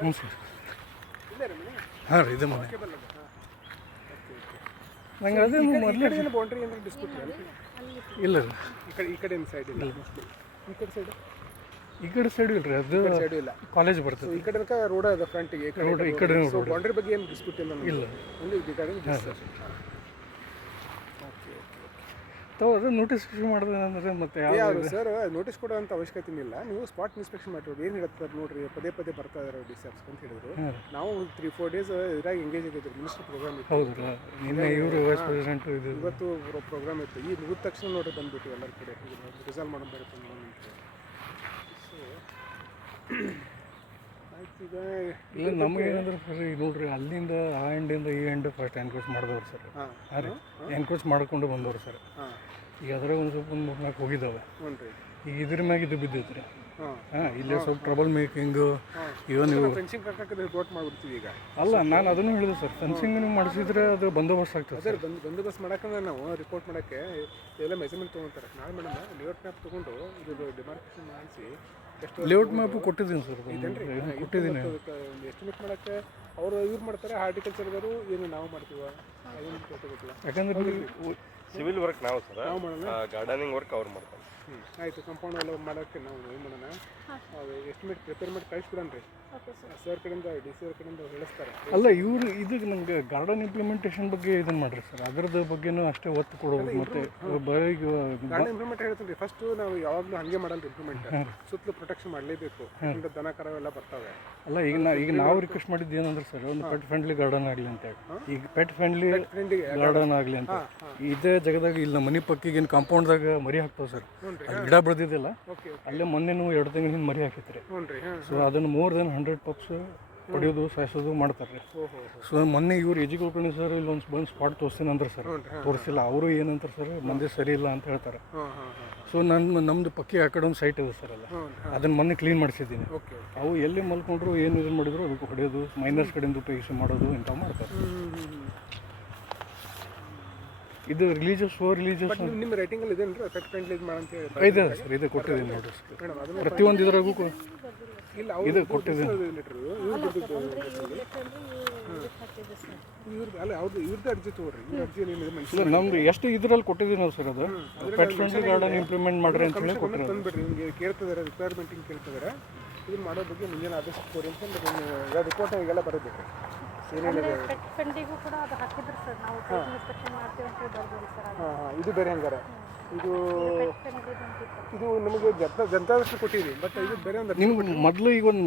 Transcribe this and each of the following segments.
ಹ್ಞೂ ಸರ್. ಇಲ್ಲೇ ರೀ ಮನೆ ಹಾಂ ರೀ ಇದು ಮನೆ ಕೇಬಲ್ ಅದು ಹಾಂ ನಂಗೆ ಅದೇ ಮೊದಲೇ ಏನು ಬೌಂಡ್ರಿ ಏನಾದ್ರು ಡಿಸ್ಪ್ಯೂಟ್ ಇಲ್ಲ ರೀ ಈ ಕಡೆ ಸೈಡ್ ಇಲ್ಲ ಮೋಸ್ಟ್ಲಿ ಈ ಕಡೆ ಸೈಡ್ ಈ ಕಡೆ ಸೈಡು ಇಲ್ಲ ರೀ ಅದು ಸೈಡು ಇಲ್ಲ ಕಾಲೇಜ್ ಬರ್ತದೆ. ಈ ಕಡೆ ತನಕ ರೋಡ್ ಅದ ಫ್ರಂಟಿಗೆ ಈ ಕಡೆ ಸೊ ಬೌಂಡ್ರಿ ಬಗ್ಗೆ ಏನು ಡಿಸ್ಪ್ಯೂಟ್ ಇಲ್ಲ ಇಲ್ಲ ಓನ್ಲಿ ರಿಗಾರ್ಡಿಂಗ್ ದಿಸ್ ಓಕೆ ತಾವು ಅದು ನೋಟಿಸ್ ಇಶ್ಯೂ ಮಾಡಿದ್ರೆ ಅಂದರೆ ಮತ್ತೆ ಯಾರು ಸರ್ ನೋಟಿಸ್ ಕೊಡೋಂಥ ಅವಶ್ಯಕತೆ ಇಲ್ಲ. ನೀವು ಸ್ಪಾಟ್ ಇನ್ಸ್ಪೆಕ್ಷನ್ ಮಾಡಿರೋದು ಏನು ಹೇಳ್ತಾರೆ ನೋಡ್ರಿ, ಪದೇ ಪದೇ ಬರ್ತಾ ಇದ್ದಾರೆ ಡಿ ಸಿ ಆಫೀಸ್ ಅಂತ ಹೇಳಿದ್ರು. ನಾವು 3-4 ಡೇಸ್ ಇದ್ರಾಗ ಎಂಗೇಜ್ ಆಗಿದ್ವಿ. ಮಿನಿಸ್ಟರ್ ಪ್ರೋಗ್ರಾಮ್ ಇತ್ತು. ಹೌದು ನಿನ್ನೆ ಇವರು ವೈಸ್ ಪ್ರೆಸಿಡೆಂಟ್ ಇದು ಇವತ್ತು ಪ್ರೋಗ್ರಾಮ್ ಇತ್ತು. ಈ ಮುಗಿದ ತಕ್ಷಣ ನೋಡ್ರಿ ಬಂದ್ಬಿಟ್ಟು ಎಲ್ಲರ ಕಡೆ ರಿಸಾಲ್ವ್ ಮಾಡೋದು ಬರುತ್ತೆ ಅಂತ. ಸೊ ಆಯ್ತು ಈಗ ನಮಗೆ ಏನಂದ್ರೆ ಸರ್ ಈಗ ನೋಡ್ರಿ ಅಲ್ಲಿಂದ ಆ ಎಂಡಿಂದ ಈ ಎಂಡ್ ಫಸ್ಟ್ ಎನ್ಕ್ರೋಚ್ ಮಾಡಿದವ್ರು ಸರ್. ಹಾಂ ರೀ ಎನ್ಕ್ರೋಚ್ ಮಾಡ್ಕೊಂಡು ಬಂದವ್ರು ಸರ್. ಈಗ ಅದ್ರಾಗ ಒಂದು ಸ್ವಲ್ಪ 3-4 ಹೋಗಿದ್ದಾವೆ. ಈಗ ಇದ್ರ ಮ್ಯಾಗ ಇದು ಬಿದ್ದೈತೆ ರೀ. ಹಾಂ ಇಲ್ಲಿ ಸ್ವಲ್ಪ ಟ್ರಬಲ್ ಮೇಕಿಂಗು ಇವನ್ ಇವು ಫೆನ್ಸಿಂಗ್ ಕಟ್ಟಕ್ಕೆ ರಿಪೋರ್ಟ್ ಮಾಡಿಬಿಡ್ತೀವಿ ಈಗ. ಅಲ್ಲ ನಾನು ಅದನ್ನು ಹೇಳಿದೆ ಸರ್, ಫೆನ್ಸಿಂಗ್ ಮಾಡಿಸಿದ್ರೆ ಅದು ಬಂದೋಬಸ್ತ್ ಆಗ್ತದೆ ಸರ್. ಬಂದೋಬಸ್ತ್ ಮಾಡೋಕ್ಕಂದ್ರೆ ನಾವು ರಿಪೋರ್ಟ್ ಮಾಡೋಕ್ಕೆ ಎಲ್ಲ ಮೆಜರ್ಮೆಂಟ್ ತೊಗೊತಾರೆ. ನಾಳೆ ಮೇಡಮ್ ಲೇಔಟ್ ಮ್ಯಾಪ್ ತೊಗೊಂಡು ಇದು ಡಿಮಾರ್ಕೇಷನ್ ಮಾಡಿಸಿ ಲೇಔಟ್ ಮ್ಯಾಪು ಕೊಟ್ಟಿದ್ದೀನಿ ಸರ್. ಕೊಟ್ಟಿದ್ದೀನಿ. ಎಸ್ಟಿಮೇಟ್ ಮಾಡೋಕ್ಕೆ ಅವರು ಯೂಸ್ ಮಾಡ್ತಾರೆ. ಹಾರ್ಟಿಕಲ್ಚರ್ದವರು ಏನು ನಾವು ಮಾಡ್ತೀವ ಅದನ್ನು ಗೊತ್ತಿಲ್ಲ. ಯಾಕಂದ್ರೆ ಸಿವಿಲ್ ವರ್ಕ್ ನಾವು ಸರ್, ನಾವು ಮಾಡೋಣ. ಗಾರ್ಡನಿಂಗ್ ವರ್ಕ್ ಅವ್ರು ಮಾಡ್ತಾರೆ. ಆಯಿತು. ಕಂಪೌಂಡ್ ಎಲ್ಲ ಮಾಡೋಕ್ಕೆ ನಾವು ಏನು ಮಾಡೋಣ, ಎಸ್ಟಿಮೇಟ್ ಪ್ರಿಪೇರ್ ಮಾಡಿ ಕಳಿಸ್ಬಿಡೋಣ ಸರ್ ಕಡೆಯಿಂದ, ಡಿ ಸಿ ಅವ್ರ ಕಡೆಯಿಂದ ಹೇಳಿಸ್ತಾರೆ. ಅಲ್ಲ ಇವರು ಇದು ನಂಗೆ ಗಾರ್ಡನ್ ಇಂಪ್ಲಿಮೆಂಟೇಷನ್ ಬಗ್ಗೆ ಇದನ್ನು ಮಾಡಿರಿ ಸರ್. ಅದರದ್ದು ಬಗ್ಗೆನೂ ಅಷ್ಟೇ ಒತ್ತು ಕೊಡೋದು. ಮತ್ತು ಬರೀ ಗಾರ್ಡನ್ ಇಂಪ್ಲಿಮೆಂಟ್ ಹೇಳ್ತೀನಿ ರೀ. ಫಸ್ಟು ನಾವು ಯಾವಾಗಲೂ ಹಾಗೆ ಮಾಡಲ್ಲ ಇಂಪ್ಲಿಮೆಂಟ್. ಸುತ್ತಲೂ ಪ್ರೊಟೆಕ್ಷನ್ ಮಾಡಲೇಬೇಕು. ಯಾಕಂದ್ರೆ ದನ ಕರವೆಲ್ಲ ಬರ್ತವೆ. ಅಲ್ಲ ಈಗ ನಾವು ರಿಕ್ವೆಸ್ಟ್ ಮಾಡಿದ್ದು ಏನಂದ್ರೆ ಸರ್, ಒಂದು ಪೆಟ್ ಫ್ರೆಂಡ್ಲಿ ಗಾರ್ಡನ್ ಆಗಲಿ ಅಂತ ಹೇಳಿ. ಈಗ ಪೆಟ್ ಫ್ರೆಂಡ್ಲಿ ಗಾರ್ಡನ್ ಆಗಲಿ ಅಂತ ಇದೇ ಜಾಗದಾಗ ಇಲ್ಲ ಮನೆ ಪಕ್ಕಿಗೆ ಏನು ಕಾಂಪೌಂಡ್ದಾಗ ಮರಿ ಹಾಕ್ತಾವೆ ಸರ್. ಗಿಡ ಬೆಳೆದಿದ್ದಿಲ್ಲ ಅಲ್ಲೇ ಮೊನ್ನೆನೂ 2 ತಿಂಗಳ ಹಿಂದೆ ಮರಿ ಹಾಕಿತ್ರಿ. ಸೊ ಅದನ್ನು ಮೋರ್ ದೆನ್ 100 ಪಪ್ಸ್ ಹೊಡೆಯೋದು ಸಾಯಿಸೋದು ಮಾಡ್ತಾರೆ. ಸೊ ಮೊನ್ನೆ ಇವ್ರು ಎಜುಕೇಟರ್ ಸರ್ ಇಲ್ಲಿ ಒಂದು ಸ್ಪಾಟ್ ತೋರಿಸ್ತೀನಿ ಅಂದ್ರೆ ಸರ್, ತೋರಿಸಿಲ್ಲ. ಅವರು ಏನಂತಾರೆ ಸರ್, ಮಂದಿ ಸರಿ ಇಲ್ಲ ಅಂತ ಹೇಳ್ತಾರೆ. ಸೊ ನಮ್ಮದು ಪಕ್ಕಿ ಆ ಕಡೆ ಒಂದು ಸೈಟ್ ಇದೆ ಸರ್. ಅಲ್ಲ ಅದನ್ನು ಮೊನ್ನೆ ಕ್ಲೀನ್ ಮಾಡಿಸಿದ್ದೀನಿ. ಅವು ಎಲ್ಲಿ ಮಲ್ಕೊಂಡ್ರು ಏನು ಇದು ಮಾಡಿದ್ರು ಅದಕ್ಕೆ ಹೊಡೆಯೋದು, ಮೈನರ್ಸ್ ಕಡೆಯಿಂದ ಉಪಯೋಗಿಸಿ ಮಾಡೋದು ಇಂಥವು ಮಾಡ್ತಾರೆ. ಇದು ರಿಲೀಜಿಯಸ್ ನಿಮ್ಮ ರೇಟಿಂಗಲ್ಲಿ ಇದೆ ಅಂದರೆ ಪೆಟ್ ಫ್ರೆಂಡ್ಲಿ ಇದು ಮಾಡಂತ ಇದೆ ಸರ್. ಇದು ಕೊಟ್ಟಿದ್ದೀನಿ ನೋಡ್ರಿ ಪ್ರತಿಯೊಂದು ಇದ್ರಾಗೂ ಇಲ್ಲ ಇದು ಕೊಟ್ಟಿದ್ದೀನಿ. ಅಲ್ಲ ಅವ್ರದ್ದು ಇವ್ರದ್ದು ಅರ್ಜಿ ತಗೋರಿ. ಇವ್ರ ಅರ್ಜಿ ಇಲ್ಲ ನಮ್ದು ಎಷ್ಟು ಇದರಲ್ಲಿ ಕೊಟ್ಟಿದ್ದೀವಿ ನಾವು ಸರ್. ಅದು ಪೆಟ್ ಫ್ರೆಂಡ್ಲಿ ಗಾರ್ಡನ್ ಇಂಪ್ಲಿಮೆಂಟ್ ಮಾಡ್ರಿ ಅಂತ ಹೇಳಿ ಕೊಟ್ಟಿರೋದು. ತಂದುಬಿಡ್ರಿ. ನಿಮಗೆ ಕೇಳ್ತಿದ್ದಾರೆ, ರಿಕ್ವೈರ್ಮೆಂಟಿಂಗ್ ಕೇಳ್ತಿದ್ದಾರೆ. ಇದನ್ನು ಮಾಡೋ ಬಗ್ಗೆ ಮುಂಜಾನೆ ಆದಷ್ಟು ಕೊಡಿ ಅಂತಂದ್ರೆ ರಿಪೋರ್ಟ್ ಈಗೆಲ್ಲ ಬರಬೇಕು. ಇದು ಬೇರೆ ಹಂಗಾರೆ ಇದು ನಮಗೆ ಜನತಾದಷ್ಟು ಕೊಟ್ಟಿದ್ವಿ. ಬಟ್ ಇದು ಬೇರೆ ಒಂದು ನಿಮ್ಗೆ ಮೊದಲು ಈಗ ಒಂದು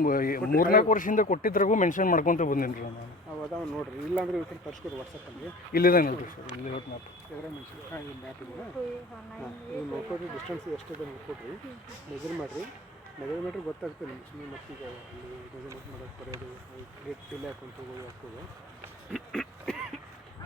3-4 ವರ್ಷದಿಂದ ಕೊಟ್ಟಿದ್ರಾಗೂ ಮೆನ್ಷನ್ ಮಾಡ್ಕೊತ ಬಂದೀನಿ ರೀ ನಾನು. ಅದಾವ ನೋಡಿರಿ. ಇಲ್ಲಾಂದ್ರೆ ಇವ್ರ ತರಿಸ್ಕೊಡಿ ವಾಟ್ಸಪ್ಪಲ್ಲಿ. ಇಲ್ಲಿದೆ ನೋಡಿರಿ ಸರ್, ಇಲ್ಲಿ ಮ್ಯಾಪ್ ಎದ್ರ ಮೆನ್ಷನ್. ಹಾಂ ಈ ಮ್ಯಾಪ್ ಇದೆ. ನೀವು ನೋಡ್ಕೊಡ್ರಿ, ಡಿಸ್ಟೆನ್ಸ್ ಎಷ್ಟಿದೆ ನೋಡ್ಕೊಡ್ರಿ, ಮೆಜರ್ ಮಾಡಿರಿ. ಮೆಜರ್ಮೆಂಟ್ರಿಗೆ ಗೊತ್ತಾಗ್ತದೆ ನಿಮ್ಗೆ. ಸುಮ್ಮನೆ ಮತ್ತೀಗ ಅಲ್ಲಿ ಮೆಜರ್ಮೆಂಟ್ ಮಾಡೋಕ್ಕೆ ಬರೋದು, ಡೇಟ್ ಡಿಲೇ ಹಾಕೊಂಡು ಹೋಗೋದು ಹಾಕೋದು.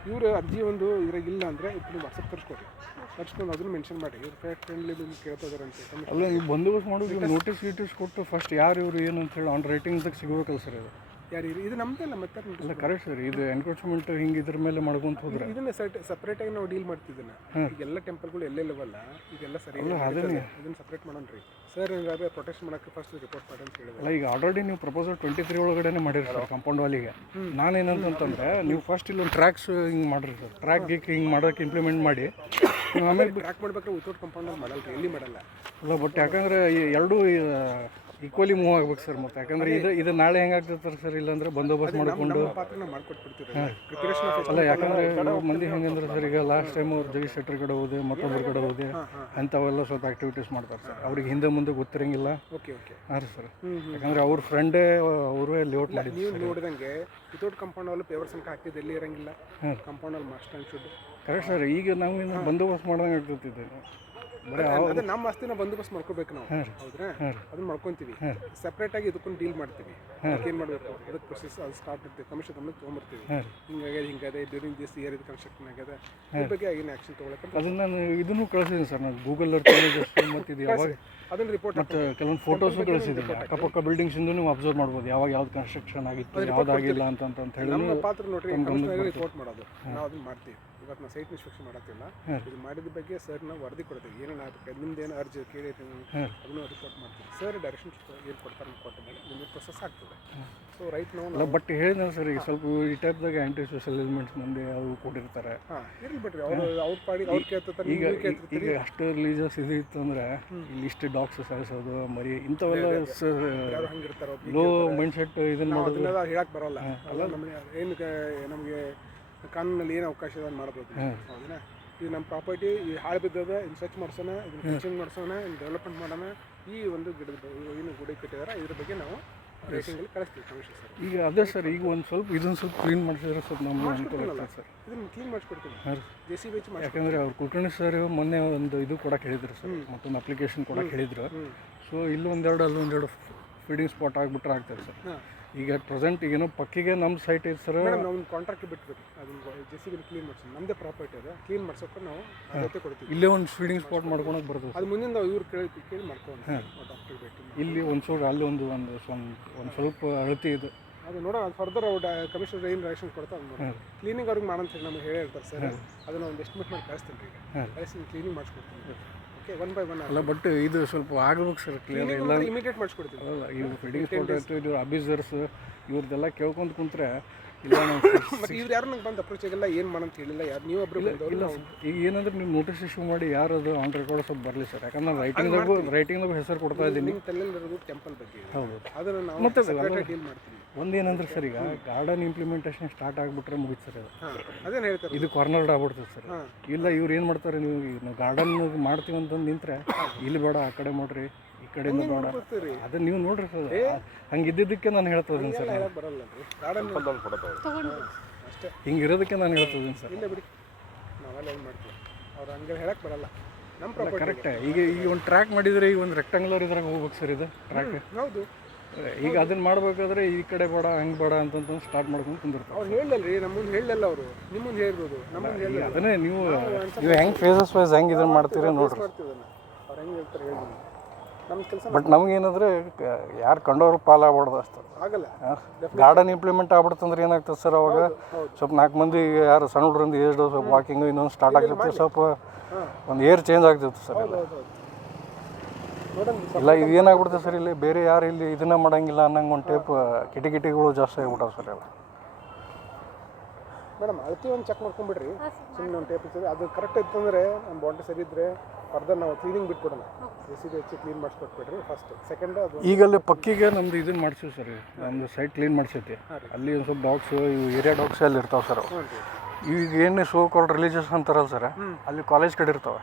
ಇವರು ಅರ್ಜಿ ಒಂದು ಇದ್ರಾಗ ಇಲ್ಲ ಅಂದರೆ ಇದನ್ನು ವಾಟ್ಸಪ್ ತರಿಸ್ಕೊಂಡು ಅದನ್ನು ಮೆನ್ಷನ್ ಮಾಡಿ. ಇವ್ರು ಪೆಟ್ ಫ್ರೆಂಡ್ಲಿ ನಿಮ್ಗೆ ಕೇಳ್ತಾ ಇದಾರಂತೆ. ಅಲ್ಲ ನೀವು ಬಂದೋಬಸ್ತ್ ಮಾಡೋದು ನೋಟಿಸ್ ಕೊಟ್ಟು ಫಸ್ಟ್ ಯಾರು ಇವರು ಏನು ಅಂತ ಹೇಳಿ ಆನ್ ರೈಟಿಂಗ್ದಾಗ ಸಿಗಬೇಕಲ್ಲ ಸರ್. ಅದು ಯಾರು ಇದು ನಮ್ಮದಲ್ಲ ಮತ್ತೆ ಅಲ್ಲ ಕರೆಕ್ಟ್ ಸರ್. ಇದು ಎನ್ಕ್ರೋಚ್ಮೆಂಟ್ ಹಿಂಗೆ ಇದ್ರ ಮೇಲೆ ಮಾಡ್ಕೊಂತ ಹೋದ್ರೆ ಇದನ್ನ ಸಪ್ರೇಟಾಗಿ ನಾವು ಡೀಲ್ ಮಾಡ್ತಿದ್ದನ್ನ. ಈಗೆಲ್ಲ ಟೆಂಪಲ್ಗಳು ಎಲ್ಲೆಲ್ಲವಲ್ಲ ಇದೆಲ್ಲ ಸರಿ ಇದನ್ನು ಸಪ್ರೇಟ್ ಮಾಡೋಣ ರೀ ಸರ್. ಹಿಂಗಾದ್ರೆ ಪ್ರೊಟೆಕ್ಷನ್ ಮಾಡೋಕ್ಕೆ ಫಸ್ಟ್ ರಿಪೋರ್ಟ್ ಮಾಡಿ ಅಂತ ಹೇಳಿದ್ರೆ. ಅಲ್ಲ ಈಗ ಆಲ್ರೆಡಿ ನೀವು ಪ್ರಪೋಸಲ್ 23 ಒಳಗಡೆ ಮಾಡಿರಿ ಸರ್ ಕಾಂಪೌಂಡ್ ವಾಲಿಗೆ. ನಾನೇನಂತಂದ್ರೆ ನೀವು ಫಸ್ಟ್ ಇಲ್ಲೊಂದು ಟ್ರ್ಯಾಕ್ಸ್ ಹಿಂಗೆ ಮಾಡಿರಿ ಸರ್. ಟ್ರ್ಯಾಕ್ ಹಿಂಗೆ ಮಾಡೋಕ್ಕೆ ಇಂಪ್ಲಿಮೆಂಟ್ ಮಾಡಿ ಆಮೇಲೆ ಟ್ರ್ಯಾಕ್ ಮಾಡ್ಬೇಕಾದ್ರೆ ವಿತೌಟ್ ಕಾಂಪೌಂಡಲ್ಲಿ ಮಾಡಲ್ಲ ರೀ, ಎಲ್ಲಿ ಮಾಡಲ್ಲ. ಅಲ್ಲ ಬಟ್ ಯಾಕಂದ್ರೆ ಎರಡೂ ಈಕ್ವಲಿ ಮೂವ್ ಆಗ್ಬೇಕು ಸರ್. ಮತ್ತೆ ಯಾಕಂದ್ರೆ ಇದು ನಾಳೆ ಹೆಂಗಾಗ್ತದೆ ಸರ್, ಇಲ್ಲಾಂದ್ರೆ ಬಂದೋಬಸ್ತ್ ಮಾಡಿಕೊಂಡು ಅಲ್ಲ. ಯಾಕಂದ್ರೆ ಮಂದಿ ಹೆಂಗಂದ್ರೆ ಸರ್, ಈಗ ಲಾಸ್ಟ್ ಟೈಮ್ ಅವ್ರು ಜೈ ಶೆಟ್ಟರ್ ಕಡೆ ಹೋದೆ, ಮತ್ತೊಬ್ಬರ ಕಡೆ ಹೋದೆ, ಅಂಥವೆಲ್ಲ ಸ್ವಲ್ಪ ಆಕ್ಟಿವಿಟೀಸ್ ಮಾಡ್ತಾರೆ ಸರ್. ಅವ್ರಿಗೆ ಹಿಂದೆ ಮುಂದೆ ಗೊತ್ತಿರಂಗಿಲ್ಲ. ಹಾಂ ರೀ ಸರ್. ಯಾಕಂದ್ರೆ ಅವ್ರ ಫ್ರೆಂಡೇ ಅವರೇ ಲೇಔಟ್ ಮಾಡಿ. ನೀವು ನೋಡಿದಂಗೆ ವಿತೌಟ್ ಕಾಂಪೌಂಡಲ್ಲಿ ಪೇವರ್ಸ್ ಅಂತ ಹಾಕಿದ್ದು ಎಲ್ಲಿ ಇರಂಗಿಲ್ಲ. ಕಾಂಪೌಂಡಲ್ಲಿ must and should correct sir. ಈಗ ನಾವು ಬಂದೋಬಸ್ತ್ ಮಾಡ್ದಂಗೆ ಆಗ್ತೈತಿ. ಅದೇ ನಮ್ಮ ಆಸ್ತಿನ ಬಂದೋಬಸ್ತ್ ಮಾಡ್ಕೋಬೇಕು ನಾವು. ಹೌದ್ರಾ? ಅದನ್ನ ಮಾಡ್ಕೊತೀವಿ. ಸಪ್ರೇಟಾಗಿ ಇದಕ್ಕೊಂದು ಡೀಲ್ ಮಾಡ್ತೀವಿ. ಏನು ಮಾಡಬೇಕು ಅದಕ್ಕೆ ಪ್ರೊಸೆಸ್ ಅದು ಸ್ಟಾರ್ಟ್ ಮಾಡ್ತೀವಿ. ಕಮಿಷನ್ ಗಮನಕ್ಕೆ ತೊಗೊಂಬರ್ತೀವಿ. ಹಿಂಗಾಗಿದೆ ಡ್ಯೂರಿಂಗ್ ದಿಸ್ ಇಯರ್ ಇದು ಕನ್ಸ್ಟ್ರಕ್ಷನ್ ಆಗಿದೆ, ಇದ್ರ ಬಗ್ಗೆ ಆಗಿನ ಆ್ಯಕ್ಷನ್ ತೊಗೊಳಕ್ಕೆ. ಅದನ್ನು ನಾನು ಇದನ್ನು ಕಳಿಸಿದ್ದೀನಿ ಸರ್. ನಾನು ಗೂಗಲ್ ಮತ್ತು ಇದು ಯಾವಾಗ ಅದನ್ನು ರಿಪೋರ್ಟ್ ಮತ್ತು ಕೆಲವೊಂದು ಫೋಟೋಸು ಕಳಿಸಿದ್ದೀನಿ. ಅಕ್ಕಪಕ್ಕ ಬಿಲ್ಡಿಂಗ್ಸಿಂದ ನೀವು ಅಬ್ಸರ್ವ್ ಮಾಡ್ಬೋದು ಯಾವಾಗ ಯಾವ್ದು ಕನ್ಸ್ಟ್ರಕ್ಷನ್ ಆಗಿತ್ತು, ಯಾವ್ದಾಗಿಲ್ಲ ಅಂತ ಹೇಳಿ. ನಮ್ಮ ಪಾತ್ರ ನೋಡ್ರಿ ರಿಪೋರ್ಟ್ ಮಾಡೋದು ನಾವು ಅದನ್ನು ಮಾಡ್ತೀವಿ. ಇವತ್ತು ನಾವು ಸೈಟ್ ಇನ್ಸ್ಪೆಕ್ಷನ್ ಮಾಡತ್ತಿಲ್ಲ, ಇದು ಮಾಡಿದ ಬಗ್ಗೆ ಸರ್ ನಾವು ವರದಿ ಕೊಡ್ತೀವಿ, ಏನೇನು ಆಗಬೇಕು, ನಿಮ್ದೇನು ಅರ್ಜಿ ಕೇಳಿದ್ರೆ ಅದನ್ನು ರಿಪೋರ್ಟ್ ಮಾಡ್ತೀವಿ. ಸರ್ ಡೈರೆಕ್ಷನ್ ಏನು ಕೊಡ್ತಾರೆ ಕೊಟ್ಟ ಮೇಲೆ ನಿಮಗೆ ಪ್ರೊಸೆಸ್ ಆಗ್ತದೆ. ಸೊ ರೈಟ್ ನಾವು ಬಟ್ ಹೇಳಿದ ಸರ್ ಈಗ ಸ್ವಲ್ಪ ಈ ಟೈಪ್ದಾಗ ಆ್ಯಂಟಿ ಸೋಷಿಯಲ್ ಎಲಿಮೆಂಟ್ಸ್ ಮಂದಿ ಅವು ಕೊಟ್ಟಿರ್ತಾರೆ. ಇರಲಿ ಬಿಡ್ರಿ, ಅವ್ರ ಪಾಡಿಗೆ ಅವ್ರು ಕೇಳ್ತಾರೆ. ಈಗ ಅಷ್ಟು ರಿಲೀಜಿಯಸ್ ಇದು ಇತ್ತು ಅಂದರೆ ಇಲ್ಲಿ ಇಷ್ಟು ಡಾಗ್ಸ್ ಸಾಯಿಸೋದು ಮರಿ ಇಂಥವೆಲ್ಲ ಯಾರು ಹಂಗಿರ್ತಾರೋ ಲೋ ಮೈಂಡ್ ಸೆಟ್ ಇದನ್ನು ಮಾಡೋದು ಅದನ್ನೆಲ್ಲ ಹೇಳಕ್ಕೆ ಬರೋಲ್ಲ. ಅಲ್ಲ ನಮಗೆ ಏನು ನಮಗೆ ಕಾನೂನಲ್ಲಿ ಏನು ಅವಕಾಶ ಇದೆ ಮಾಡ್ಬೋದು. ಹೌದಾ, ಇದು ನಮ್ಮ ಪ್ರಾಪರ್ಟಿ ಈ ಹಾಳು ಬಿದ್ದದ, ಇನ್ನು ಸ್ವಚ್ಛ ಮಾಡಿಸೋಣ, ಇದನ್ನು ಫಿನಿಶಿಂಗ್ ಮಾಡಿಸೋಣ, ಇನ್ನು ಡೆವಲಪ್ಮೆಂಟ್ ಮಾಡೋಣ. ಈ ಒಂದು ಗಿಡದ ಏನು ಗುಡಿ ಕಟ್ಟಿದಾರೆ ಇದ್ರ ಬಗ್ಗೆ ನಾವು ರೇಟಿಂಗಲ್ಲಿ ಕಳಿಸ್ತೀವಿ ಕಮಿಷನ್ ಸರ್. ಈಗ ಅದೇ ಸರ್ ಈಗ ಒಂದು ಸ್ವಲ್ಪ ಇದನ್ನು ಸ್ವಲ್ಪ ಕ್ಲೀನ್ ಮಾಡಿಸಿದ್ರೆ ಸ್ವಲ್ಪ ನಮ್ಮ ಅನುಕೂಲ ಆಗ್ತದೆ ಸರ್. ಇದನ್ನು ಕ್ಲೀನ್ ಮಾಡಿಸ್ಕೊಡ್ತೀನಿ JCB ಹಚ್ಚಿ ಮಾಡಿ. ಯಾಕಂದರೆ ಅವ್ರು ಕುಲಕರ್ಣಿ ಸರ್ ಮೊನ್ನೆ ಒಂದು ಇದು ಕೊಡಕ್ಕೆ ಹೇಳಿದ್ರು ಸರ್, ಮತ್ತೊಂದು ಅಪ್ಲಿಕೇಶನ್ ಕೊಡಕ್ಕೆ ಹೇಳಿದ್ರು. ಸೊ ಇಲ್ಲೊಂದೆರಡು ಅಲ್ಲೊಂದೆರಡು ಫೀಡಿಂಗ್ ಸ್ಪಾಟ್ ಆಗಿಬಿಟ್ರೆ ಆಗ್ತದೆ ಸರ್. ಈಗ ಪ್ರೆಸೆಂಟ್ ಈಗೇನೋ ಪಕ್ಕಿಗೆ ನಮ್ಮ ಸೈಟ್ ಐತೆ ಸರ್. ನಾವು ಕಾಂಟ್ರಾಕ್ಟ್ ಬಿಟ್ಬಿಟ್ಟು ಅದನ್ನು JCB ಕ್ಲೀನ್ ಮಾಡಿಸಿ, ನಮ್ಮದೇ ಪ್ರಾಪರ್ಟಿ ಅದ, ಕ್ಲೀನ್ ಮಾಡ್ಸೋಕೆ ನಾವು ಆದ್ಯತೆ ಕೊಡ್ತೀವಿ. ಇಲ್ಲೇ ಒಂದು ಫೀಡಿಂಗ್ ಸ್ಪಾಟ್ ಮಾಡ್ಕೊಳಕ್ಕೆ ಬರ್ತದೆ. ಅದು ಮುಂದಿನ ಇವ್ರು ಕೇಳಿ ಮಾಡ್ಕೊಂಡು ಡಾಕ್ಟರ್ ಭೇಟಿ ಇಲ್ಲಿ ಒಂದು ಸ್ವಲ್ಪ ಅಲ್ಲಿ ಒಂದು ಸ್ವಲ್ಪ ಅಳತಿ ಇದು ಅದು ನೋಡೋಣ. ಅದು ಫರ್ದರ್ ಅವ್ರು ಕಮಿಷನರ್ ಏನು ಡೈರೆಕ್ಷನ್ ಕೊಡ್ತಾ ಅದು ನೋಡಿ. ಕ್ಲೀನಿಂಗ್ ಅವ್ರಿಗೆ ಮಾಡಂತ ಹೇಳಿ ನಮಗೆ ಹೇಳಿರ್ತಾರೆ ಸರ್. ಅದನ್ನು ಒಂದು ಎಸ್ಟಿಮೇಟ್ ಮಾಡಿ ಕಳಿಸ್ತೀನಿ ರೀ. ಈಗ ಕಳಿಸಿ ಕ್ಲೀನಿಂಗ್ ಮಾಡಿಸ್ಕೊಡ್ತೀನಿ. ಓಕೆ, 1 by 1 ಅಲ್ಲ, ಬಟ್ ಇದು ಸ್ವಲ್ಪ ಆಗ್ಬೇಕು ಸರ್ ಕ್ಲಿಯರ್. ಎಲ್ಲ ಇಮಿಡಿಯೇಟ್ ಮಾಡಿಸ್ಕೊಡ್ತೀನಿ. ಅಲ್ಲ, ಇದು ಫೀಡಿಂಗ್ ಸ್ಪಾಟ್ ಆಯಿತು, ಇದು ಅಬ್ಯೂಸರ್ಸ್ ಇವ್ರದ್ದೆಲ್ಲ ಕೇಳ್ಕೊಂತ ಕುಂತ್ರೆ ಇಲ್ಲ ನಾವು ಮತ್ತು ಇವ್ರು ಯಾರು ನಂಗೆ ಬಂದು ಅಪ್ರೋಚ್ ಆಗಿಲ್ಲ, ಏನು ಮಾಡಂತ ಹೇಳಿಲ್ಲ. ಯಾರು ನೀವು ಒಬ್ಬರು ಇಲ್ಲ ಈಗ ಏನಂದ್ರೆ ನೀವು ನೋಟಿಸ್ ಇಶ್ಯೂ ಮಾಡಿ ಯಾರು ಅದು ಆನ್ ರೆಕಾರ್ಡ್ ಸ್ವಲ್ಪ ಬರಲಿ ಸರ್. ಯಾಕಂದ್ರೆ ನಾನು ರೈಟಿಂಗ್ದಾಗೂ ಹೆಸರು ಕೊಡ್ತಾ ಇದ್ದೀನಿ. ನಿಮ್ಮ ತಲೆಯಲ್ಲಿರೋದು ಟೆಂಪಲ್ ಬಗ್ಗೆ. ಹೌದು, ಅದನ್ನು ನಾವು ಮತ್ತೆ ಡೀಲ್ ಮಾಡ್ತೀವಿ. ಒಂದೇನಂದ್ರೆ ಸರ್ ಈಗ ಗಾರ್ಡನ್ ಇಂಪ್ಲಿಮೆಂಟೇಷನ್ ಸ್ಟಾರ್ಟ್ ಆಗಿಬಿಟ್ರೆ ಮುಗಿತು ಸರ್. ಅದೇನು ಹೇಳ್ತಾರೆ, ಇದು ಕಾರ್ನರ್ಡ್ ಆಗ್ಬಿಡ್ತದೆ ಸರ್. ಇಲ್ಲ ಇವ್ರು ಏನು ಮಾಡ್ತಾರೆ, ನಾವು ಗಾರ್ಡನ್ ಮಾಡ್ತೀವಿ ಅಂತಂದು ನಿಂತ್ರೆ ಇಲ್ಲಿ ಬೇಡ ಆ ಕಡೆ ಮಾಡ್ರಿ, ಈ ಕಡೆಯಿಂದ ಬೇಡ, ಅದನ್ನ ನೀವು ನೋಡ್ರಿ ಸರ್. ಹಂಗೆ ಇದ್ದಿದ್ದಕ್ಕೆ ನಾನು ಹೇಳ್ತಿದ್ದೀನಿ ಸರ್. ಬರಲ್ಲ ರೀ ಗಾರ್ಡನ್ ಅಷ್ಟೇ, ಹಿಂಗಿರೋದಕ್ಕೆ ನಾನು ಹೇಳ್ತಿದ್ದೀನಿ ಸರ್. ಇಲ್ಲ ಬಿಡಿ, ನಾವೆಲ್ಲ ಏನು ಮಾಡ್ತೀವಿ, ಅವ್ರು ಹಂಗೆ ಹೇಳಕ್ಕೆ ಬರಲ್ಲ. ನಮ್ಮ ಪ್ರಾಪರ್ಟಿ ಕರೆಕ್ಟೇ. ಈಗ ಒಂದು ಟ್ರ್ಯಾಕ್ ಮಾಡಿದರೆ ಈಗ ಒಂದು ರೆಕ್ಟಾಂಗ್ಯುಲರ್ ಇದ್ರಾಗ ಹೋಗ್ಬೇಕು ಸರ್. ಇದು ಟ್ರ್ಯಾಕ್ ಹೌದು. ಈಗ ಅದನ್ನ ಮಾಡಬೇಕಾದ್ರೆ ಈ ಕಡೆ ಬೇಡ ಹಂಗೆ ಬೇಡ ಅಂತಂತ ಸ್ಟಾರ್ಟ್ ಮಾಡ್ಕೊಂಡು ಕುಂದಿರ್ತಾರೆ. ಅವ್ರು ಹೇಳಲ್ಲ ರೀ, ನಮ್ಮ ಮುಂದೆ ಹೇಳಲ್ಲ. ಅವರು ನಿಮ್ಮ ಮುಂದೆ ಹೇಳ್ಬೋದು, ನಮ್ಮ ಮುಂದೆ ಹೇಳಿ. ಅದನ್ನೇ ನೀವು ಹೆಂಗೆ ಫೇಸಸ್ ವೈಸ್ ಹೆಂಗೆ ಇದನ್ನು ಮಾಡ್ತೀರಿ ನೋಡ್ರಿ. ಮಾಡ್ತೀವಲ್ಲ ಅವ್ರು ಹೆಂಗೆ ಹೇಳ್ತಾರೆ ಹೇಳ್ತೀನಿ. ನಮ್ಮ ಕೆಲಸ ಬಟ್ ನಮಗೇನಂದ್ರೆ ಯಾರು ಕಂಡವ್ರು ಪಾಲಾಗ್ಬಾರ್ದು ಅಷ್ಟು ಆಗಲ್ಲ. ಗಾರ್ಡನ್ ಇಂಪ್ಲಿಮೆಂಟ್ ಆಗ್ಬಿಡ್ತಂದ್ರೆ ಏನಾಗ್ತದೆ ಸರ್, ಅವಾಗ ಸ್ವಲ್ಪ 4 ಮಂದಿ ಯಾರು ಸಣ್ಣ ಹುಡ್ರಿಂದ ಏಜ್ಡು ಸ್ವಲ್ಪ ವಾಕಿಂಗು ಇನ್ನೊಂದು ಸ್ಟಾರ್ಟ್ ಆಗ್ತೈತೆ, ಸ್ವಲ್ಪ ಒಂದು ಏರ್ ಚೇಂಜ್ ಆಗ್ತೈತೆ ಸರ್. ಇಲ್ಲ ಇದು ಏನಾಗ್ಬಿಡ್ತದೆ ಸರ್, ಇಲ್ಲಿ ಬೇರೆ ಯಾರು ಇಲ್ಲಿ ಇದನ್ನ ಮಾಡಂಗಿಲ್ಲ ಅನ್ನಂಗೆ ಒಂದು ಟೈಪ್ ಕಿಟಿಕಿಟಿಗಳು ಜಾಸ್ತಿ ಆಗ್ಬಿಟ್ಟಾವ ಸರ್. ಎಲ್ಲ ಮೇಡಮ್ ಅಳತಿ ಒಂದು ಚೆಕ್ ಮಾಡ್ಕೊಂಡ್ಬಿಡ್ರಿ, ಸುಮ್ಮನೆ ಒಂದು ಟೇಪ್ ಇರ್ತದೆ. ಅದು ಕರೆಕ್ಟ್ ಇತ್ತಂದರೆ ನಮ್ಮ ಬಾಂಡ್ರಿ ಸರಿ ಇದ್ದರೆ ಫರ್ದರ್ ನಾವು ಕ್ಲೀನಿಂಗ್ ಬಿಟ್ಬಿಡೋಣ. JCB ಹಚ್ಚಿ ಕ್ಲೀನ್ ಮಾಡಿಸ್ಕೊಟ್ಬಿಡ್ರಿ ಫಸ್ಟ್. ಸೆಕೆಂಡ್ ಅದು ಈಗಲ್ಲಿ ಪಕ್ಕಿಗೆ ನಮ್ದು ಇದನ್ನು ಮಾಡಿಸಿವಿ ಸರ್, ನಮ್ಮದು ಸೈಟ್ ಕ್ಲೀನ್ ಮಾಡಿಸೈತಿ. ಅಲ್ಲಿ ಒಂದು ಸ್ವಲ್ಪ ಡಾಗ್ಸು ಇವು ಏರಿಯಾ ಡಾಗ್ಸ್ ಅಲ್ಲಿ ಇರ್ತಾವೆ ಸರ್. ಈಗ ಏನು ಸೋ ಕಾಲ್ಡ್ ರಿಲೀಜಿಯಸ್ ಅಂತಾರಲ್ಲ ಸರ್, ಅಲ್ಲಿ ಕಾಲೇಜ್ ಕಡೆ ಇರ್ತಾವೆ.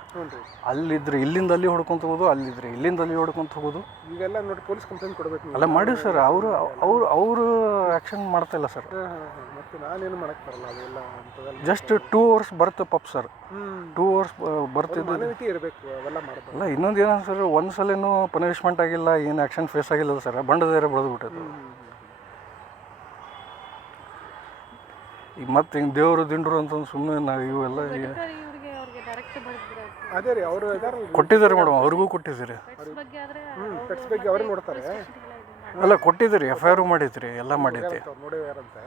ಅಲ್ಲಿದ್ರೆ ಇಲ್ಲಿಂದ ಅಲ್ಲಿ ಹೊಡ್ಕೊಂತ ಹೋಗೋದು, ಅಲ್ಲಿದ್ರೆ ಇಲ್ಲಿಂದ ಅಲ್ಲಿ ಹೊಡ್ಕೊಂತ ಹೋಗೋದು. ಈಗೆಲ್ಲ ನೋಡಿ ಪೊಲೀಸ್ ಕಂಪ್ಲೇಂಟ್ ಕೊಡಬೇಕು. ಅಲ್ಲ ಮಾಡಿವಿ ಸರ್, ಅವರು ಆ್ಯಕ್ಷನ್ ಮಾಡ್ತಾ ಇಲ್ಲ ಸರ್. ಮತ್ತು ನಾನೇನು ಮಾಡಕ್ಕೆ ಬರಲ್ಲ, ಅದೆಲ್ಲ ಅಂಥದ್ದೆಲ್ಲ ಜಸ್ಟ್ 2 hours ಬರುತ್ತೆ ಪಪ್ ಸರ್. 2 hours ಬರ್ತಿದ್ದು ಮಾನವೀಯತೆ ಇರಬೇಕು, ಅವೆಲ್ಲ ಮಾಡಬೇಕು. ಅಲ್ಲ ಇನ್ನೊಂದು ಏನಂತ ಸರ್, ಒಂದು ಸಲನೂ ಪನಿಷ್ಮೆಂಟ್ ಆಗಿಲ್ಲ, ಏನು ಆ್ಯಕ್ಷನ್ ಫೇಸ್ ಆಗಿಲ್ಲ ಸರ್. ಬಂಡದೇರ ಬೆಳೆದ್ಬಿಟ್ಟೈತೆ. ಈಗ ಮತ್ತೆ ಹಿಂಗೆ ದೇವರು ದಿಂಡ್ರು ಅಂತಂದು ಸುಮ್ಮನೆ ನಾವು ಇವೆಲ್ಲ ಅದೇ ರೀ, ಅವರು ಕೊಟ್ಟಿದ್ದಾರೆ ಮೇಡಮ್, ಅವ್ರಿಗೂ ಕೊಟ್ಟಿದ್ದೀರಿ. ಪೆಟ್ಸ್ ಬಗ್ಗೆ ಅವರೇ ನೋಡ್ತಾರೆ. ಅಲ್ಲ ಕೊಟ್ಟಿದ್ದೀರಿ, FIR ಮಾಡಿದ್ರಿ, ಎಲ್ಲ ಮಾಡೈತಿ. ನೋಡಿ ಯಾರಂತೆ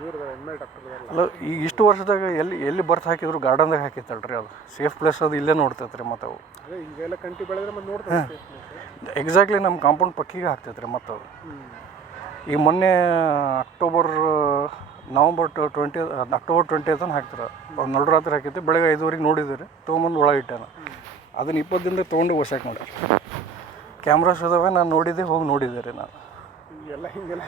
ನೀರು ML ಡಾಕ್ಟರ್ ಅಲ್ಲ ಈಗ ಇಷ್ಟು ವರ್ಷದಾಗ ಎಲ್ಲಿ ಬರ್ತ್ ಹಾಕಿದ್ರು ಗಾರ್ಡನ್ದಾಗ ಹಾಕಿತ್ತಲ್ರಿ. ಅದು ಸೇಫ್ ಪ್ಲೇಸ್ ಅದು ಇಲ್ಲೇ ನೋಡ್ತೈತೆ ರೀ. ಮತ್ತು ಅವು ಅದೇ ಹಿಂಗೆಲ್ಲ ಕಂಟಿ ಬೆಳೆದ್ರೆ ಮತ್ತೆ ನೋಡ್ತಾರೆ. ಎಕ್ಸಾಕ್ಟ್ಲಿ ನಮ್ಮ ಕಾಂಪೌಂಡ್ ಪಕ್ಕಿಗೆ ಹಾಕ್ತೈತೆ ರೀ. ಮತ್ತು ಅದು ಈಗ ಮೊನ್ನೆ ನವಂಬರ್ 20th ಹಾಕ್ತಾರೆ. ಅವ್ರು ನಡುರಾತ್ರಿ ಹಾಕೈತಿ, ಬೆಳಗ್ಗೆ 5 ನೋಡಿದ್ದೀರಿ, ತೊಗೊಂಬಂದು ಒಳಗೆ ಇಟ್ಟಾನ. ಅದನ್ನು 20 ದಿನದಾಗ ತೊಗೊಂಡು ಹೊಸಕ್ಕೆ ನೋಡಿ. ಕ್ಯಾಮ್ರಾಸ್ ಇದಾವೆ, ನಾನು ನೋಡಿದ್ದೆ, ಹೋಗಿ ನೋಡಿದ್ದೆ ರೀ ನಾನು. ಎಲ್ಲ ಹಿಂಗೆಲ್ಲ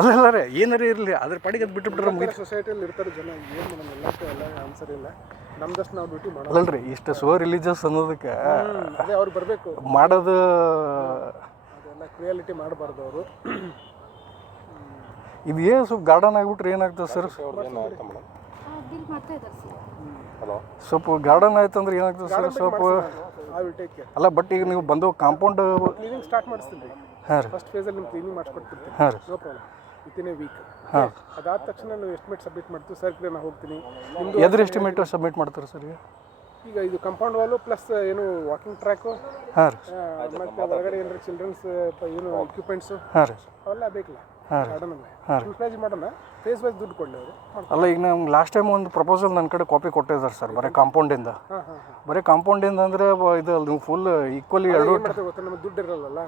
ಅಲ್ಲ ರೀ, ಏನಾರೇ ಇರಲಿ ಅದ್ರ ಪಾಡಿಗೆ ಅದು ಬಿಟ್ಟುಬಿಟ್ರೆ ಮುಗಿತು. ಸೊಸೈಟಿಯಲ್ಲಿ ಇರ್ತಾರೆ ಜನ, ಏನು ಮಾಡೋಣ, ಎಲ್ಲಕ್ಕೂ ಎಲ್ಲ ಆನ್ಸರ್ ಇಲ್ಲ. ನಮ್ದಷ್ಟು ನಾವು ಡ್ಯೂಟಿ ಮಾಡೋದು. ಅಲ್ಲರಿ, ಇಷ್ಟು ಸೋ ರಿಲಿಜಿಯಸ್ ಅನ್ನೋದಕ್ಕೆ ಅದೇ ಅವ್ರು ಬರಬೇಕು, ಮಾಡೋದು ಅದೆಲ್ಲ ಕ್ರಿಯಾಲಿಟಿ ಮಾಡಬಾರ್ದು ಅವರು. ಇದು ಏನು ಸ್ವಲ್ಪ ಗಾರ್ಡನ್ ಆಗಿಬಿಟ್ರೆ ಏನಾಗ್ತದೆ ಸರ್, ಸ್ವಲ್ಪ ಗಾರ್ಡನ್ ಆಯ್ತಂದ್ರೆ ಏನಾಗ್ತದೆ ಸರ್, ಸ್ವಲ್ಪ ಅಲ್ಲ. ಬಟ್ ಈಗ ನೀವು ಬಂದು ಕಾಂಪೌಂಡ್ ಕ್ಲೀನಿಂಗ್ ಸ್ಟಾರ್ಟ್ ಮಾಡಿಸ್ತೀನಿ ರೀ. ಹಾಂ ರೀ, ಫಸ್ಟ್ ಫೇಸಲ್ಲಿ ನಿಮ್ಮ ಕ್ಲೀನಿಂಗ್ ಮಾಡಿಸ್ಕೊಡ್ತಿರ್ತೀನಿ. ಹಾಂ ರೀ, no problem. Within a week. ಹಾಂ, ಅದಾದ ತಕ್ಷಣ ನಾವು ಎಸ್ಟಿಮೇಟ್ ಸಬ್ಮಿಟ್ ಮಾಡ್ತೀವಿ. ಸರ್ ಕಡೆ ನಾನು ಹೋಗ್ತೀನಿ. ಎದ್ರ ಎಸ್ಟಿಮೇಟ್ ಸಬ್ಮಿಟ್ ಮಾಡ್ತಾರೆ ಸರ್? ಈಗ ಇದು ಕಂಪೌಂಡ್ ವಾಲು ಪ್ಲಸ್ ಏನು ವಾಕಿಂಗ್ ಟ್ರ್ಯಾಕು, ಹಾಂ ರೀ, ಮತ್ತು ಒಳಗಡೆ ಏನಾರು ಚಿಲ್ಡ್ರನ್ಸ್ ಏನು ಎಕ್ವಿಪ್ಮೆಂಟ್ಸು ಹಾಂ ರೀ ಅವೆಲ್ಲ ಬೇಕಲ್ಲ. ಗಾರ್ಡನ್ ಫುಲ್ ಫ್ಲೇಜ್ ಮಾಡೋಣ, ಫೇಸ್ ವೈಸ್ ದುಡ್ಡು ಕೊಡಲಿ ಅವರು. ಅಲ್ಲ ಈಗ ನಮ್ಗೆ ಲಾಸ್ಟ್ ಟೈಮ್ ಒಂದು ಪ್ರಪೋಸಲ್ ನನ್ನ ಕಡೆ ಕಾಪಿ ಕೊಟ್ಟಿದ್ದಾರೆ ಸರ್, ಬರೀ ಕಾಂಪೌಂಡಿಂದ. ಬರೀ ಕಾಂಪೌಂಡಿಂದ ಅಂದರೆ ಇದು ನೀವು ಫುಲ್ ಈಕ್ವಲಿ ಎರಡು ಮಾಡ್ತಾರೆ ಗೊತ್ತಾ, ನಮಗೆ ದುಡ್ಡು ಇರಲ್ಲ,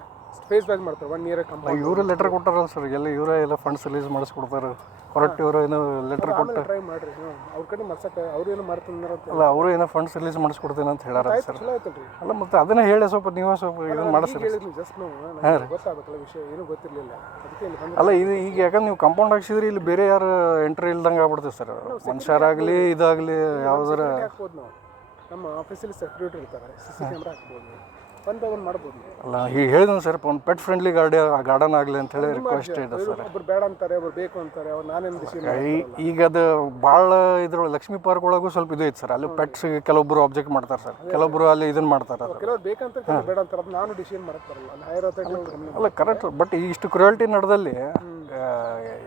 ಫೇಸ್ ವೈಸ್ ಮಾಡ್ತಾರೆ 1 ಇಯರ್ ಕಂಪೌಂಡ್. ಇವರು ಲೆಟರ್ ಕೊಟ್ಟಾರಲ್ಲ ಸರ್, ಇವರೇ ಎಲ್ಲ ಫಂಡ್ಸ್ ರಿಲೀಸ್ ಮಾಡಿಸ್ಕೊಡ್ತಾರೆ. ಕರೆಕ್ಟ್ ಇವರು ಏನೋ ಲೆಟರ್ ಕೊಟ್ಟು ಟ್ರೈ ಮಾಡಿರಿ ನೀವು ಅವ್ರ ಕಡೆ ಮಾಡ್ಸಕ್ಕೆ, ಅವ್ರು ಏನೋ ಮಾಡ್ತಾರೆ ಅಲ್ಲ, ಅವರು ಏನೋ ಫಂಡ್ಸ್ ರಿಲೀಸ್ ಮಾಡಿಸ್ಕೊಡ್ತೀನಿ ಅಂತ ಹೇಳಾರ ಸರ್. ಚಲೋ ಆಯ್ತಲ್ರಿ. ಅಲ್ಲ ಮತ್ತೆ ಅದನ್ನೇ ಹೇಳಿ ಸ್ವಲ್ಪ ನೀವೇ ಸ್ವಲ್ಪ ಇದನ್ನು ಮಾಡಿಸ್ರಿ. ಹೇಳಿದ್ವಿ ಜಸ್ಟ್ ನಾವು, ನನಗೆ ಗೊತ್ತಾಗಬೇಕಲ್ಲ ವಿಷಯ, ಏನೂ ಗೊತ್ತಿರಲಿಲ್ಲ, ಅದಕ್ಕೆ ಇಲ್ಲಿ ಬಂದು. ಅಲ್ಲ ಇದು ಈಗ ಯಾಕಂದ್ರೆ ನೀವು ಕಾಂಪೌಂಡ್ ಹಾಕ್ಸಿದ್ರಿ, ಇಲ್ಲಿ ಬೇರೆ ಯಾರು ಎಂಟ್ರಿ ಇಲ್ದಂಗೆ ಆಗ್ಬಿಡ್ತೀವಿ ಸರ್. ಮನುಷ್ಯರಾಗಲಿ ಇದಾಗಲಿ ಯಾವ್ದಾರ ಹಾಕ್ಬೋದು ನಾವು, ನಮ್ಮ ಆಫೀಸಲ್ಲಿ ಸೆಕ್ಯೂರಿಟಿ ಇರ್ತಾರೆ, CC ಕ್ಯಾಮ್ರಾ ಹಾಕ್ಬೋದು, ಬಂದು ಮಾಡ್ಬೋದು. ಅಲ್ಲ ಈಗ ಹೇಳಿದ್ನು ಸರ್, ಒಂದು ಪೆಟ್ ಫ್ರೆಂಡ್ಲಿ ಗಾರ್ಡನ್ ಆಗಲಿ ಅಂತ ಹೇಳಿ ರಿಕ್ವೆಸ್ಟ್ ಇದೆ ಸರ್. ಒಬ್ರು ಬೇಡ ಅಂತಾರೆ, ಒಬ್ರು ಬೇಕು ಅಂತಾರೆ, ಅವ್ರು ನಾನೇನು ಡಿಸಿಷನ್. ಈಗ ಅದು ಭಾಳ ಇದ್ರೊಳಗೆ ಲಕ್ಷ್ಮೀ ಪಾರ್ಕ್ ಒಳಗೂ ಸ್ವಲ್ಪ ಇದು ಐತೆ ಸರ್, ಅಲ್ಲಿ ಪೆಟ್ಸ್ ಕೆಲವೊಬ್ರು ಆಬ್ಜೆಕ್ಟ್ ಮಾಡ್ತಾರೆ ಸರ್, ಕೆಲವೊಬ್ರು ಅಲ್ಲಿ ಇದನ್ನ ಮಾಡ್ತಾರೆ. ಕೆಲವ್ರು ಬೇಕಂತ ಕೆಲವ್ರು ಬೇಡ ಅಂತಾರೆ, ಅದು ನಾನು ಡಿಸಿಷನ್ ಮಾಡಕ್ಕೆ ಬರಲ್ಲ, ಅಲ್ಲಿ ಹೈಯರ್ ಅಥಾರಿಟಿ. ಅಲ್ಲ ಕರೆಕ್ಟ್, ಬಟ್ ಇಷ್ಟು ಕ್ರುಯಾಲಿಟಿ ನಡೆದಲ್ಲಿ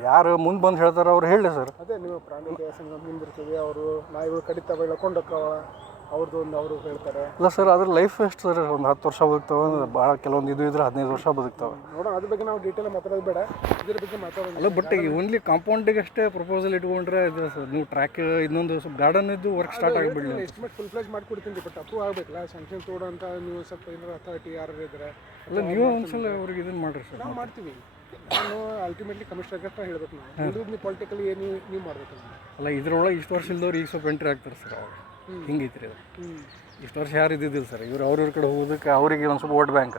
ಯಾರು ಮುಂದೆ ಬಂದು ಹೇಳ್ತಾರೆ ಅವ್ರು ಹೇಳಿ ಸರ್. ಅದೇ ನೀವು ಪ್ರಾಣಿ ಸಂಘ ಮುಂದಿರ್ತೀವಿ, ಅವರು ನಾಯಿಗಳು ಕಡಿತಾವೆ ಎಳ್ಕೊಂಡೋಕ್ಕವ, ಅವ್ರದ್ದು ಒಂದು ಅವರು ಹೇಳ್ತಾರೆ. ಇಲ್ಲ ಸರ್, ಅದ್ರ ಲೈಫ್ ಎಷ್ಟು ಸರ್, ಒಂದು 10 ವರ್ಷ ಬದುಕ್ತಾವೆ, ಭಾಳ ಕೆಲವೊಂದು ಇದು ಇದ್ರೆ 15 ವರ್ಷ ಬದುಕ್ತಾವೆ. ನೋಡೋಣ, ಅದ್ರ ಬಗ್ಗೆ ನಾವು ಡೀಟೇಲ್ ಮಾತಾಡೋದು ಬೇಡ, ಇದ್ರ ಬಗ್ಗೆ ಮಾತಾಡೋಣ. ಅಲ್ಲ ಬಟ್ ಈಗ ಓನ್ಲಿ ಕಾಂಪೌಂಡಿಗೆ ಅಷ್ಟೇ ಪ್ರಪೋಸಲ್ ಇಟ್ಕೊಂಡ್ರೆ ಇದು ಸರ್, ನೀವು ಟ್ರ್ಯಾಕ್ ಇನ್ನೊಂದು ಸ್ವಲ್ಪ ಗಾರ್ಡನ್ ಇದ್ದು ವರ್ಕ್ ಸ್ಟಾರ್ಟ್ ಆಗಿಬಿಡಲಿ. ಎಸ್ಟಿಮೇಟ್ ಫುಲ್ ಫ್ಲೇಜ್ ಮಾಡ್ಕೊಡ್ತೀನಿ, ಬಟ್ ಅಪ್ರೂವ್ ಆಗಬೇಕಲ್ಲ, ಸ್ಯಾಂಕ್ಷನ್ ತೋಡ ಅಂತ ನೀವು ಸ್ವಲ್ಪ ಏನಾರು ಅಥಾರಿಟಿ ಯಾರು ಇದ್ದಾರೆ. ಅಲ್ಲ ನೀವು ಒಂದ್ಸಲ ಅವ್ರಿಗೆ ಇದನ್ನು ಮಾಡಿರಿ ಸರ್. ನಾವು ಮಾಡ್ತೀವಿ, ನಾನು ಅಲ್ಟಿಮೇಟ್ಲಿ ಕಮಿಷನರ್ಗೆ ಹತ್ರ ಹೇಳ್ಬೇಕು, ನಾವು ನೀವು ಪೊಲಿಟಿಕಲಿ ಏನು ನೀವು ಮಾಡಬೇಕು. ಅಲ್ಲ ಇದ್ರೊಳಗೆ ಇಷ್ಟು ವರ್ಷ ಇಲ್ದವ್ರು ಈಗ ಸ್ವಲ್ಪ ಎಂಟ್ರಿ ಆಗ್ತಾರೆ ಸರ್, ಅವ್ರು ಹಿಂಗೈತ್ರಿ ಅದು. ಇಷ್ಟು ವರ್ಷ ಯಾರು ಇದ್ದಿದ್ದಿಲ್ಲ ಸರ್, ಇವ್ರು ಅವ್ರವ್ರ ಕಡೆ ಹೋಗೋದಕ್ಕೆ ಅವರಿಗೆ ಒಂದು ಸ್ವಲ್ಪ ವೋಟ್ ಬ್ಯಾಂಕ್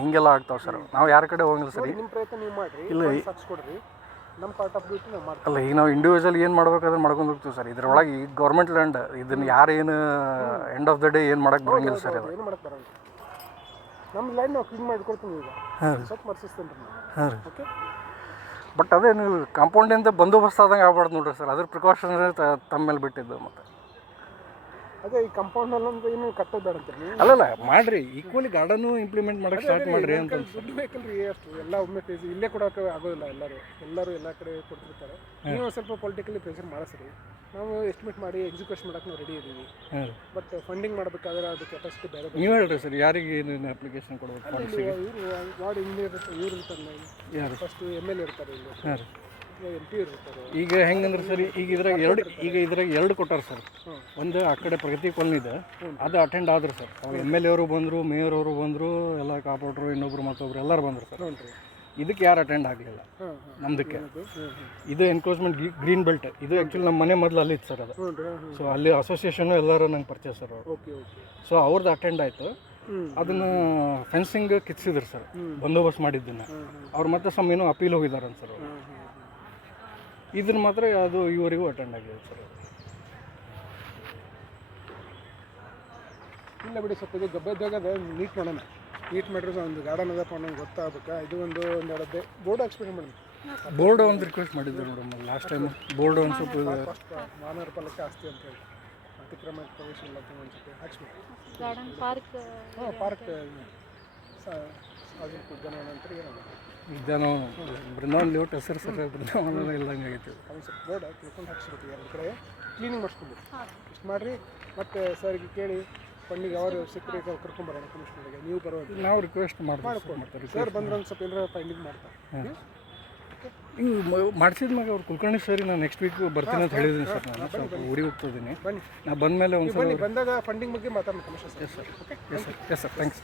ಹಿಂಗೆಲ್ಲ ಆಗ್ತಾವೆ ಸರ್. ನಾವು ಯಾರ ಕಡೆ ಹೋಗಿಲ್ಲ ಸರ್. ನಿಮ್ಮ ಪ್ರಯತ್ನ ನೀವು ಮಾಡಿರಿ, ಇಲ್ಲ ಕೊಡ್ರಿ, ನಮ್ಮ ಪಾರ್ಟ್ ಆಫ್ ಡ್ಯೂಟಿ ನಾವು ಮಾಡ್ತೀವಿ. ಅಲ್ಲ ಈಗ ನಾವು ಇಂಡಿವಿಜುವಲ್ ಏನು ಮಾಡ್ಬೇಕಾದ್ರೆ ಮಾಡ್ಕೊಂಡು ಹೋಗ್ತೀವಿ ಸರ್. ಇದ್ರೊಳಗೆ ಈಗ ಗೌರ್ಮೆಂಟ್ ಲ್ಯಾಂಡ್ ಇದನ್ನು ಯಾರು ಏನು ಎಂಡ್ ಆಫ್ ದ ಡೇ ಏನು ಮಾಡಕ್ಕೆ ಬರೋಂಗಿಲ್ಲ ಸರ್. ಇದು ಏನು ಮಾಡಕ್ಕೆ ಬರೋಲ್ಲ, ನಮ್ಮ ಲ್ಯಾಂಡ್ ನಾವು ಕ್ಲೀನ್ ಮಾಡಿಕೊಡ್ತೀವಿ, ಈಗ ಸ್ವಲ್ಪ ಮಾಡಿಸ್ತೇನೆ ರೀ. ಹಾಂ ರೀ. ಓಕೆ, ಬಟ್ ಅದೇ ನೀವು ಕಾಂಪೌಂಡಿಂದ ಬಂದೋಬಸ್ತ್ ಆದಂಗೆ ಆಗ್ಬಾರ್ದು ನೋಡ್ರಿ ಸರ್, ಅದ್ರ ಪ್ರಿಕಾಷನ್ ತಮ್ಮ ಮೇಲೆ ಬಿಟ್ಟಿದ್ದು. ಮತ್ತು ಅದೇ ಈ ಕಾಂಪೌಂಡ್ನಲ್ಲಿ ಒಂದು ಏನು ಕಟ್ಟೋದು ಬೇಡ ಅಂತೀರಿ ನೀವು? ಅಲ್ಲಲ್ಲ ಮಾಡಿರಿ, ಈಕ್ವಲಿ ಗಾರ್ಡನು ಇಂಪ್ಲಿಮೆಂಟ್ ಮಾಡಕ್ಕೆ ಸ್ಟಾರ್ಟ್ ಮಾಡಿರಿ ಅಂತ. ದುಡ್ಡು ಬೇಕಲ್ರಿ, ಅಷ್ಟು ಎಲ್ಲ ಒಮ್ಮೆ ಫೇಸ್ ಇಲ್ಲೇ ಕೊಡೋಕೆ ಆಗೋದಿಲ್ಲ. ಎಲ್ಲರೂ ಎಲ್ಲ ಕಡೆ ಕೊಡ್ತಿರ್ತಾರೆ. ನೀವು ಸ್ವಲ್ಪ ಪೊಲಿಟಿಕಲಿ ಪ್ರೆಷರ್ ಮಾಡಿಸ್ರಿ, ನಾವು ಎಸ್ಟಿಮೇಟ್ ಮಾಡಿ ಎಕ್ಸಿಕ್ಯೂಷನ್ ಮಾಡೋಕೆ ನಾವು ರೆಡಿ ಇದ್ದೀವಿ. ಬಟ್ ಫಂಡಿಂಗ್ ಮಾಡಬೇಕಾದ್ರೆ ಅದು ಕೆಪಾಸಿಟಿ ಬೇರೆ. ನೀವು ಹೇಳ್ರಿ ಸರ್, ಯಾರಿಗೆ ಏನೇನು ಅಪ್ಲಿಕೇಶನ್ ಕೊಡ್ಬೇಕು? ಇವರು ವಾರ್ಡ್ ಇಂಜಿನಿಯರ್ ಇವ್ರು ಇರ್ತಾರೆ, ಯಾರು ಫಸ್ಟ್ MLA ಇರ್ತಾರೆ, ಇಲ್ಲಿ MP ಇರ್ತಾರೆ. ಈಗ ಹೆಂಗಂದ್ರೆ ಸರ್, ಈಗ ಇದ್ರಾಗ ಎರಡು ಕೊಟ್ಟಾರ ಸರ್. ಒಂದು ಆ ಕಡೆ ಪ್ರಗತಿ ಕಾಲೋನಿದೆ, ಅದು ಅಟೆಂಡ್ ಆದ್ರು ಸರ್. ಅವ್ರು MLA ಅವರು ಬಂದರು, ಮೇಯರ್ ಅವರು ಬಂದರು, ಎಲ್ಲ ಕಾಪಾಟ್ರು, ಇನ್ನೊಬ್ರು ಮತ್ತೊಬ್ರು ಎಲ್ಲರೂ ಬಂದರು ಸರ್. ಇದಕ್ಕೆ ಯಾರು ಅಟೆಂಡ್ ಆಗಲಿಲ್ಲ ನಮ್ದಕ್ಕೆ. ಇದು ಎನ್ಕ್ರೋಚ್ಮೆಂಟ್ ಗ್ರೀನ್ ಬೆಲ್ಟ್, ಇದು ಆ್ಯಕ್ಚುಲಿ ನಮ್ಮ ಮನೆ ಮೊದಲು ಅಲ್ಲಿತ್ತು ಸರ್ ಅದು. ಸೊ ಅಲ್ಲಿ ಅಸೋಸಿಯೇಷನ್ನು ಎಲ್ಲರೂ ನಂಗೆ ಪರಿಚಯ ಸರ್ ಅವರು. ಸೊ ಅವ್ರದ್ದು ಅಟೆಂಡ್ ಆಯಿತು. ಅದನ್ನು ಫೆನ್ಸಿಂಗ್ ಕಿತ್ಸಿದ್ರು ಸರ್, ಬಂದೋಬಸ್ತ್ ಮಾಡಿದ್ದನ್ನು. ಅವ್ರು ಮತ್ತೆ ಸಮ್ ಏನೋ ಅಪೀಲ್ ಹೋಗಿದಾರಂತ ಸರ್ ಅವರು. ಇದನ್ನು ಮಾತ್ರ ಅದು ಇವರಿಗೂ ಅಟೆಂಡ್ ಆಗಿದೆ ಸರ್. ಇಲ್ಲ ಬಿಡಿ, ಸ್ವಲ್ಪ ಇದು ಗಬ್ಬೆದ್ದಾಗ ನೀಟ್ ಮಾಡೋಣ. ನೀಟ್ ಮಾಡಿದ್ರೆ ಒಂದು ಗಾರ್ಡನ್ ಅದಪ್ಪ ನಂಗೆ ಗೊತ್ತಾಗಬೇಕಾ. ಇದು ಒಂದು ಎರಡೇ ಬೋರ್ಡ್ ಎಕ್ಸ್ಪ್ಲೇನ್ ಮಾಡಿ. ಬೋರ್ಡ್ ಒಂದು ರಿಕ್ವೆಸ್ಟ್ ಮಾಡಿದ್ದೆ ಮೇಡಮ್ ಲಾಸ್ಟ್ ಟೈಮ್. ಬೋರ್ಡ್ ಒಂದು ಸ್ವಲ್ಪ ಮಾನವರ ಫಲಕ್ಕೆ ಆಸ್ತಿ ಅಂತ ಹೇಳಿ ಅತಿಕ್ರಮ ಪ್ರವೇಶ ಇಲ್ಲ ಅಂತ ಅನ್ಸುತ್ತೆ. ಹಾಕ್ಸ್ಬೇಕು ಗಾರ್ಡನ್ ಪಾರ್ಕ್. ಹಾಂ, ಪಾರ್ಕ್ ಉದ್ಯಾನವನ ಅಂತ ಏನಲ್ಲ, ಉದ್ಯಾನವನ ಬೃಂದಾವನ ಲೇಔಟ್ ಹೆಸರು ಸರ್, ಬೃಂದಾವನ ಇಲ್ಲಂಗೆ ಆಗೈತೆ. ಒಂದು ಸ್ವಲ್ಪ ಬೋರ್ಡ್ ತಿಳ್ಕೊಂಡು ಹಾಕ್ಸ್ಬೇಕು, ಎರಡು ಕಡೆ ಕ್ಲೀನಿಂಗ್ ಮಾಡಿಸ್ಕೊಂಡು ಇಷ್ಟು ಮಾಡಿರಿ. ಮತ್ತು ಸರ್ಗೆ ಕೇಳಿ ಫಂಡಿಗೆ ಅವರು ಸೆಕ್ಯೂರಿಟಿ ಅವ್ರು ಕರ್ಕೊಂಬರೋಣ ಕಮಿಷನರ್ಗೆ. ನೀವು ಬರೋದು ನಾವು ರಿಕ್ವೆಸ್ಟ್ ಮಾಡ್ಕೊಂಡು ಸರ್ ಬಂದ್ರೆ ಒಂದು ಸ್ವಲ್ಪ ಏನಾರ ಫೈಂಡಿಂಗ್ ಮಾಡ್ತಾರೆ. ಹಿಂಗೆ ಮಾಡಿಸಿದ ಮ್ಯಾಗ ಅವ್ರು ಕುಲಕರ್ಣಿ ಸರಿ ನಾನು ನೆಕ್ಸ್ಟ್ ವೀಕ್ ಬರ್ತೀನಿ ಅಂತ ಹೇಳಿದ್ದೀನಿ ಸರ್. ನಾನು ಸ್ವಲ್ಪ ಊರಿಗೆ ಹೋಗ್ತಿದ್ದೀನಿ. ಬನ್ನಿ, ನಾನು ಬಂದಮೇಲೆ ಒಂದು ಬನ್ನಿ, ಬಂದಾಗ ಫಂಡಿಂಗ್ ಬಗ್ಗೆ ಮಾತಾಡೋಣ commission sir. Yes sir. Okay, yes sir. Thanks.